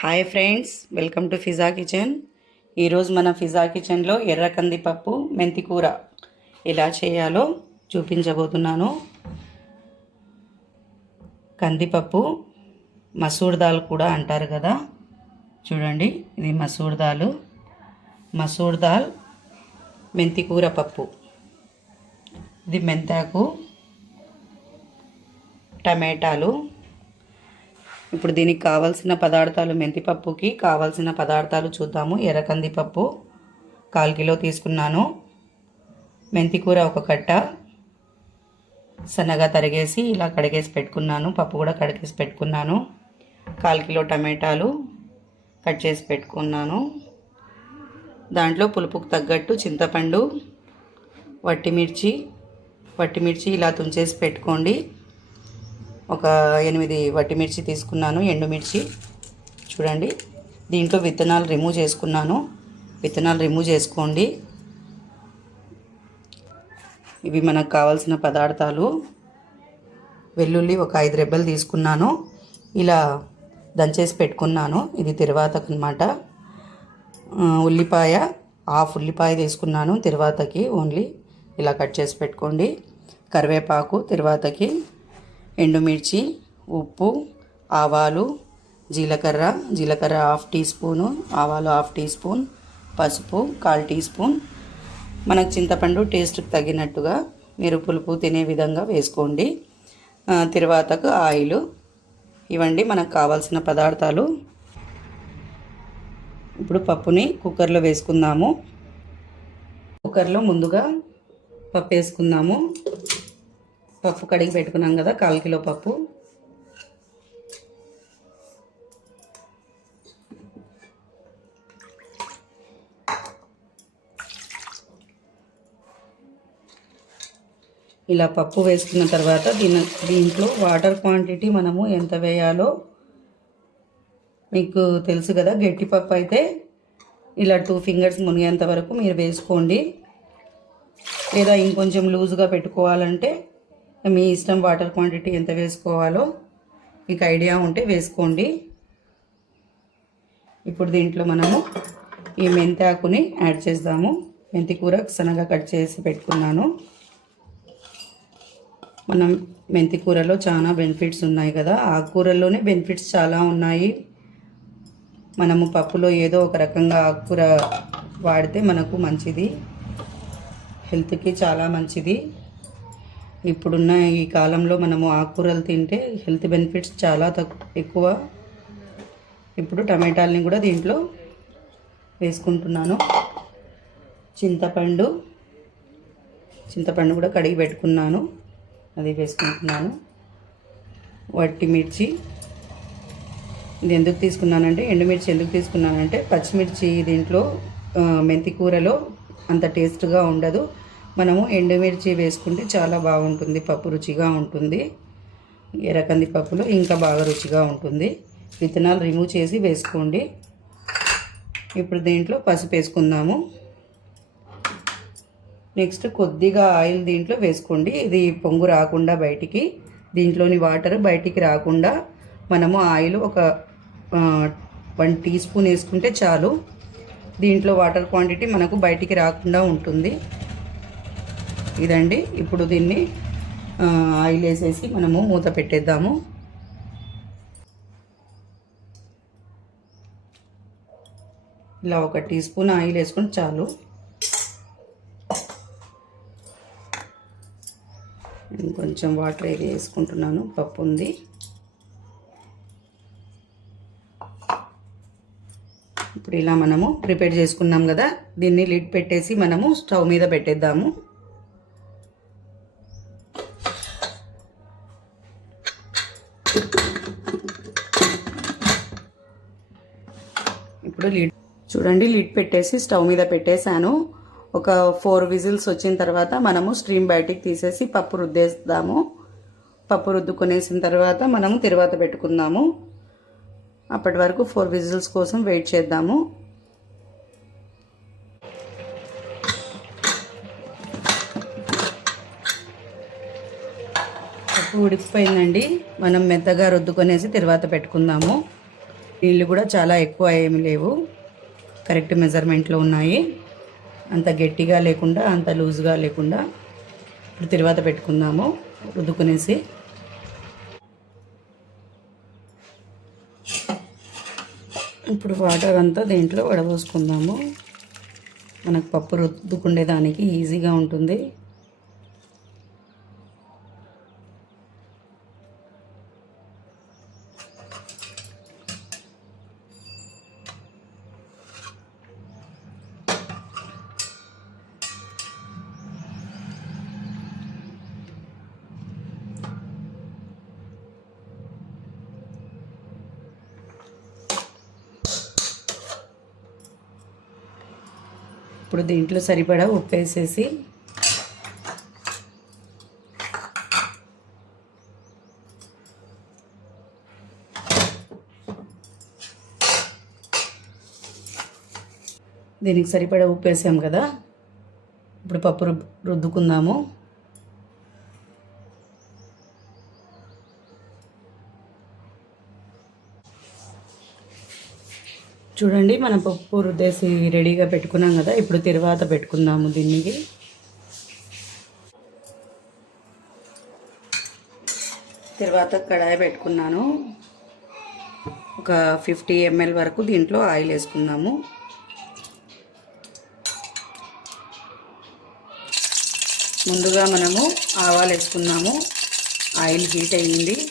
Hi friends welcome to Fiza kitchen. ఈరోజు మన ఫిజా కిచెన్లో ఎర్ర కందిపప్పు మెంతికూర ఎలా చేయాలో చూపించబోతున్నాను. కందిపప్పు మసూర్ దాల్ కూడా అంటారు కదా. చూడండి ఇది మసూర్ దాల్. మసూర్ దాల్ మెంతికూర పప్పు. ఇది మెంతాకు టమాటాలు ఇప్పుడు దీనికి కావాల్సిన పదార్థాలు మెంతిపప్పుకి కావాల్సిన పదార్థాలు చూద్దాము. ఎర్ర కందిపప్పు కాల్ కిలో తీసుకున్నాను. మెంతికూర ఒక కట్ట. సన్నగా తరిగేసి ఇలా కడిగేసి పెట్టుకున్నాను. పప్పు కూడా కడిగేసి పెట్టుకున్నాను. కాల్ కిలో టమాటాలు కట్ చేసి పెట్టుకున్నాను. దాంట్లో పులుపుకు తగ్గట్టు చింతపండు వట్టిమిర్చి వట్టిమిర్చి ఇలా తుంచేసి పెట్టుకోండి. ఒక ఎనిమిది వట్టిమిర్చి తీసుకున్నాను ఎండుమిర్చి చూడండి దీంట్లో విత్తనాలు రిమూవ్ చేసుకున్నాను. విత్తనాలు రిమూవ్ చేసుకోండి. ఇవి మనకు కావాల్సిన పదార్థాలు. వెల్లుల్లి ఒక ఐదు రెబ్బలు తీసుకున్నాను. ఇలా దంచేసి పెట్టుకున్నాను. ఇది తిరువాతకు అనమాట ఉల్లిపాయ హాఫ్ ఉల్లిపాయ తీసుకున్నాను. తిరువాతకి ఓన్లీ ఇలా కట్ చేసి పెట్టుకోండి. కరివేపాకు తిరువాతకి ఎండుమిర్చి ఉప్పు ఆవాలు జీలకర్ర జీలకర్ర హాఫ్ టీ స్పూను ఆవాలు హాఫ్ టీ స్పూన్ పసుపు కాల్ టీ స్పూన్. మనకు చింతపండు టేస్ట్కి తగినట్టుగా మీరు పులుపు తినే విధంగా వేసుకోండి. తర్వాతకు ఆయిల్. ఇవండి మనకు కావాల్సిన పదార్థాలు. ఇప్పుడు పప్పుని కుక్కర్లో వేసుకుందాము. కుక్కర్లో ముందుగా పప్పు వేసుకుందాము. పప్పు కడిగి పెట్టుకున్నాం కదా కాల్ కిలో పప్పు. ఇలా పప్పు వేసుకున్న తర్వాత దీని దీంట్లో వాటర్ క్వాంటిటీ మనము ఎంత వేయాలో మీకు తెలుసు కదా గట్టి పప్పు అయితే ఇలా టూ ఫింగర్స్ మునిగేంత వరకు మీరు వేసుకోండి. లేదా ఇంకొంచెం లూజ్గా పెట్టుకోవాలంటే మీ ఇష్టం వాటర్ క్వాంటిటీ ఎంత వేసుకోవాలో మీకు ఐడియా ఉంటే వేసుకోండి. ఇప్పుడు దీంట్లో మనము ఈ మెంతి ఆకుని యాడ్ చేద్దాము. మెంతి కూర సన్నగా కట్ చేసి పెట్టుకున్నాను. మనం మెంతి కూరలో చాలా బెనిఫిట్స్ ఉన్నాయి కదా. ఆకుకూరల్లోనే బెనిఫిట్స్ చాలా ఉన్నాయి. మనము పప్పులో ఏదో ఒక రకంగా ఆకుకూర వాడితే మనకు మంచిది. హెల్త్కి చాలా మంచిది. ఇప్పుడున్న ఈ కాలంలో మనము ఆకుకూరలు తింటే హెల్త్ బెనిఫిట్స్ చాలా తక్కువ ఎక్కువ. ఇప్పుడు టమాటాలని కూడా దీంట్లో వేసుకుంటున్నాను. చింతపండు చింతపండు కూడా కడిగి పెట్టుకున్నాను. అది వేసుకుంటున్నాను. వట్టి మిర్చి. ఇది ఎందుకు తీసుకున్నానంటే ఎండుమిర్చి ఎందుకు తీసుకున్నానంటే పచ్చిమిర్చి దీంట్లో మెంతి కూరలో అంత టేస్ట్గా ఉండదు. మనము ఎండుమిర్చి వేసుకుంటే చాలా బాగుంటుంది పప్పు రుచిగా ఉంటుంది. ఎర్రకంది పప్పులు ఇంకా బాగా రుచిగా ఉంటుంది. విత్తనాలు రిమూవ్ చేసి వేసుకోండి. ఇప్పుడు దీంట్లో పసుపు వేసుకుందాము. నెక్స్ట్ కొద్దిగా ఆయిల్ దీంట్లో వేసుకోండి. ఇది పొంగు రాకుండా బయటికి దీంట్లోని వాటర్ బయటికి రాకుండా మనము ఆయిల్ ఒక వన్ టీ స్పూన్ వేసుకుంటే చాలు. దీంట్లో వాటర్ క్వాంటిటీ మనకు బయటికి రాకుండా ఉంటుంది. ఇదండి. ఇప్పుడు దీన్ని ఆయిల్ వేసేసి మనము మూత పెట్టేద్దాము. ఇలా ఒక టీ స్పూన్ ఆయిల్ వేసుకుని చాలు. కొంచెం వాటర్ ఇది వేసుకుంటున్నాను. పప్పు ఉంది. ఇప్పుడు ఇలా మనము ప్రిపేర్ చేసుకున్నాం కదా దీన్ని లిడ్ పెట్టేసి మనము స్టవ్ మీద పెట్టేద్దాము. ఇప్పుడు లిడ్ చూడండి లిడ్ పెట్టేసి స్టవ్ మీద పెట్టేశాను. ఒక ఫోర్ విజిల్స్ వచ్చిన తర్వాత మనము స్ట్రీమ్ బయటికి తీసేసి పప్పు రుద్దేస్తాము పప్పు రుద్దుకునేసిన తర్వాత మనము తిరువాత పెట్టుకుందాము. అప్పటి వరకు ఫోర్ విజిల్స్ కోసం వెయిట్ చేద్దాము. పప్పు ఉడికిపోయిందండి. మనం మెత్తగా రుద్దుకొనేసి తర్వాత పెట్టుకుందాము. నీళ్ళు కూడా చాలా ఎక్కువ ఏమి లేవు. కరెక్ట్ మెజర్మెంట్లో ఉన్నాయి. అంత గట్టిగా లేకుండా అంత లూజ్గా లేకుండా ఇప్పుడు తర్వాత పెట్టుకుందాము. రుద్దుకునేసి. ఇప్పుడు వాటర్ అంతా దీంట్లో వడబోసుకుందాము. మనకు పప్పు రుద్దుకుండేదానికి ఈజీగా ఉంటుంది. ఇప్పుడు దీంట్లో సరిపడా ఉప్పు వేసేసి దీనికి సరిపడా ఉప్పు వేసాం కదా. ఇప్పుడు పప్పు రుద్దుకుందాము చూడండి మన పప్పు రుద్దేసి రెడీగా పెట్టుకున్నాం కదా ఇప్పుడు తిరువాత పెట్టుకుందాము దీనికి. తర్వాత కడాయి పెట్టుకున్నాను. ఒక ఫిఫ్టీ ఎంఎల్ వరకు దీంట్లో ఆయిల్ వేసుకుందాము. ముందుగా మనము ఆవాలు వేసుకున్నాము. ఆయిల్ హీట్ అయ్యింది.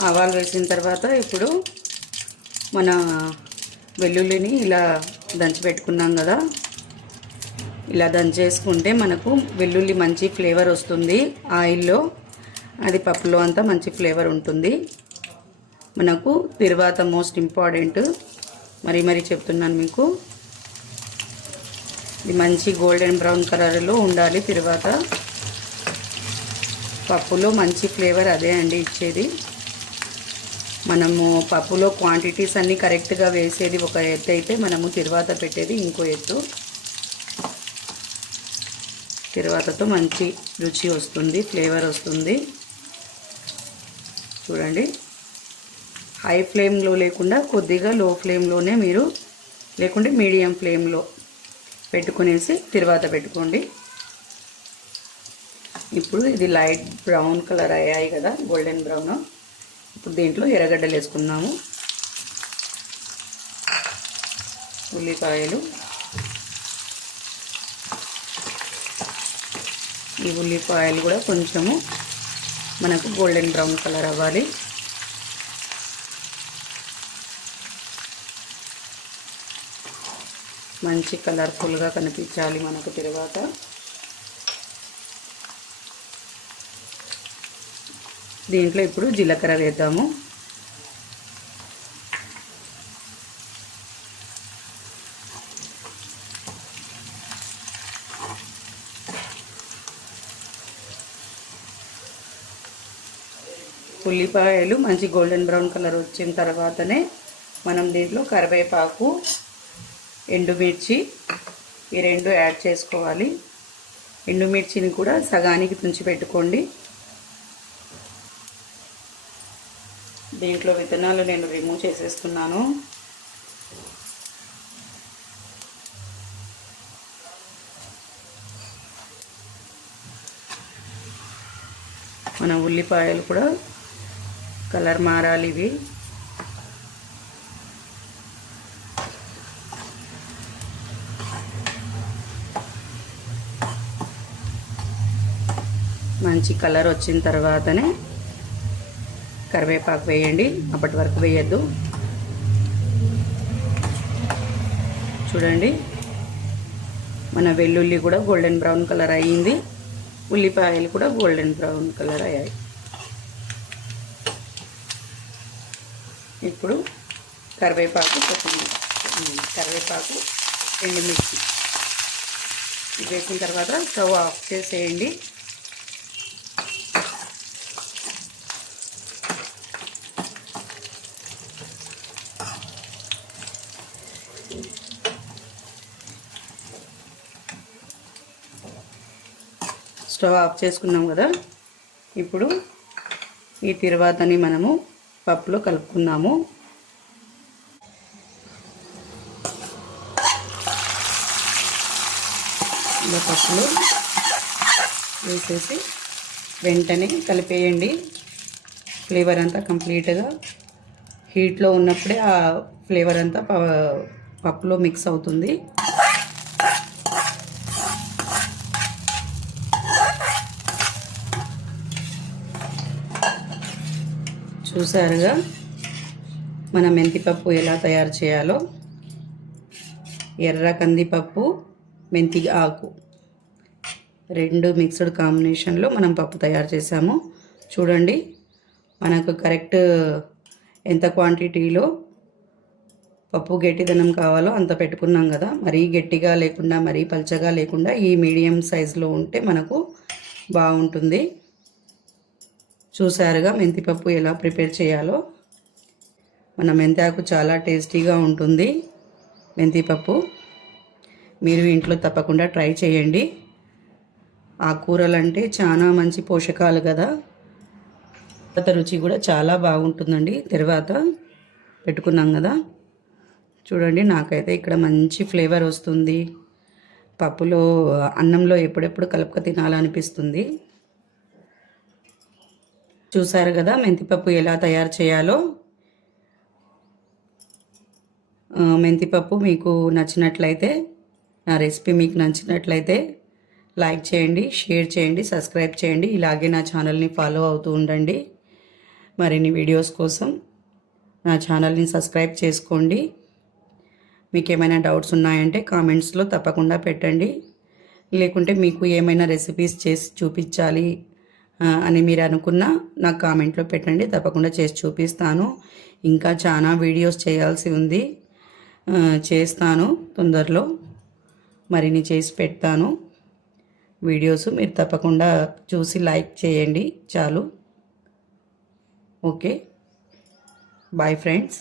ఆవాలు వేసిన తర్వాత ఇప్పుడు మన వెల్లుల్లిని ఇలా దంచి పెట్టుకున్నాం కదా. ఇలా దంచేసుకుంటే మనకు వెల్లుల్లి మంచి ఫ్లేవర్ వస్తుంది ఆయిల్లో. అది పప్పులో అంతా మంచి ఫ్లేవర్ ఉంటుంది. మనకు తిరువాత మోస్ట్ ఇంపార్టెంట్. మరీ మరీ చెప్తున్నాను మీకు. ఇది మంచి గోల్డెన్ బ్రౌన్ కలర్లో ఉండాలి తిరువాత. పప్పులో మంచి ఫ్లేవర్ అదే అండి ఇచ్చేది. మనము పప్పులో క్వాంటిటీస్ అన్నీ కరెక్ట్గా వేసేది ఒక ఎత్తు అయితే మనము తిరువాత పెట్టేది ఇంకో ఎత్తు. తిరువాతతో మంచి రుచి వస్తుంది ఫ్లేవర్ వస్తుంది. చూడండి. హై ఫ్లేమ్లో లేకుండా కొద్దిగా లో ఫ్లేమ్లోనే మీరు లేకుంటే మీడియం ఫ్లేమ్లో పెట్టుకునేసి తిరువాత పెట్టుకోండి. ఇప్పుడు ఇది లైట్ బ్రౌన్ కలర్ అయ్యాయి కదా గోల్డెన్ బ్రౌన్ ఇప్పుడు దీంట్లో ఎర్రగడ్డలు వేసుకున్నాము. ఉల్లిపాయలు. ఈ ఉల్లిపాయలు కూడా కొంచెము మనకు గోల్డెన్ బ్రౌన్ కలర్ అవ్వాలి. మంచి కలర్ఫుల్గా కనిపించాలి మనకు తర్వాత. దీంట్లో ఇప్పుడు జీలకర్ర వేద్దాము. ఉల్లిపాయలు మంచి గోల్డెన్ బ్రౌన్ కలర్ వచ్చిన తర్వాతనే మనం దీంట్లో కరివేపాకు ఎండుమిర్చి ఈ రెండు యాడ్ చేసుకోవాలి. ఎండుమిర్చిని కూడా సగానికి తుంచి పెట్టుకోండి. దీంట్లో విత్తనాలు నేను రిమూవ్ చేసేస్తున్నాను. మన ఉల్లిపాయలు కూడా కలర్ మారాలి ఇవి. మంచి కలర్ వచ్చిన తర్వాతనే కరివేపాకు వేయండి. అప్పటి వరకు వేయద్దు. చూడండి. మన వెల్లుల్లి కూడా గోల్డెన్ బ్రౌన్ కలర్ అయ్యింది. ఉల్లిపాయలు కూడా గోల్డెన్ బ్రౌన్ కలర్ అయ్యాయి. ఇప్పుడు కరివేపాకు కొత్తిమీర. కరివేపాకు ఎండుమిర్చి. వేసిన తర్వాత స్టవ్ ఆఫ్ చేసేయండి. స్టవ్ ఆఫ్ చేసుకున్నాం కదా? ఇప్పుడు ఈ తిరువాతని మనము పప్పులో కలుపుకున్నాము ఇలా పప్పులో వేసేసి వెంటనే కలిపేయండి. ఫ్లేవర్ అంతా కంప్లీట్గా హీట్లో ఉన్నప్పుడే ఆ ఫ్లేవర్ అంతా ప- పప్పులో మిక్స్ అవుతుంది. చూసారుగా మన మెంతిపప్పు ఎలా తయారు చేయాలో? ఎర్ర కందిపప్పు మెంతి ఆకు. రెండు మిక్స్డ్ కాంబినేషన్లో మనం పప్పు తయారు చేసాము చూడండి మనకు కరెక్ట్ ఎంత క్వాంటిటీలో పప్పు గట్టిదనం కావాలో అంత పెట్టుకున్నాం కదా. మరీ గట్టిగా లేకుండా మరీ పల్చగా లేకుండా ఈ మీడియం సైజులో ఉంటే మనకు బాగుంటుంది. చూసారుగా మెంతిపప్పు ఎలా ప్రిపేర్ చేయాలో? మన మెంతాకు చాలా టేస్టీగా ఉంటుంది మెంతిపప్పు. మీరు ఇంట్లో తప్పకుండా ట్రై చేయండి. ఆ కూరలు అంటే చాలా మంచి పోషకాలు కదా. తర్వాత రుచి కూడా చాలా బాగుంటుందండి. తర్వాత పెట్టుకున్నాం కదా. చూడండి నాకైతే ఇక్కడ మంచి ఫ్లేవర్ వస్తుంది. పప్పులో అన్నంలో ఎప్పుడెప్పుడు కలుపుక తినాలనిపిస్తుంది. చూసారు కదా మెంతిపప్పు ఎలా తయారు చేయాలో? మెంతిపప్పు మీకు నచ్చినట్లయితే నా రెసిపీ మీకు నచ్చినట్లయితే లైక్ చేయండి షేర్ చేయండి సబ్స్క్రైబ్ చేయండి ఇలాగే నా ఛానల్ని ఫాలో అవుతూ ఉండండి. మరిన్ని వీడియోస్ కోసం నా ఛానల్ని సబ్స్క్రైబ్ చేసుకోండి. మీకు ఏమైనా డౌట్స్ ఉన్నాయంటే కామెంట్స్లో తప్పకుండా పెట్టండి. లేకుంటే మీకు ఏమైనా రెసిపీస్ చేసి చూపించాలి అని మీరు అనుకున్నా నాకు కామెంట్లో పెట్టండి. తప్పకుండా చేసి చూపిస్తాను. ఇంకా చాలా వీడియోస్ చేయాల్సి ఉంది. చేస్తాను తొందరలో. మరిన్ని చేసి పెడతాను. వీడియోస్ మీరు తప్పకుండా చూసి లైక్ చేయండి. చాలు. ఓకే. Bye friends.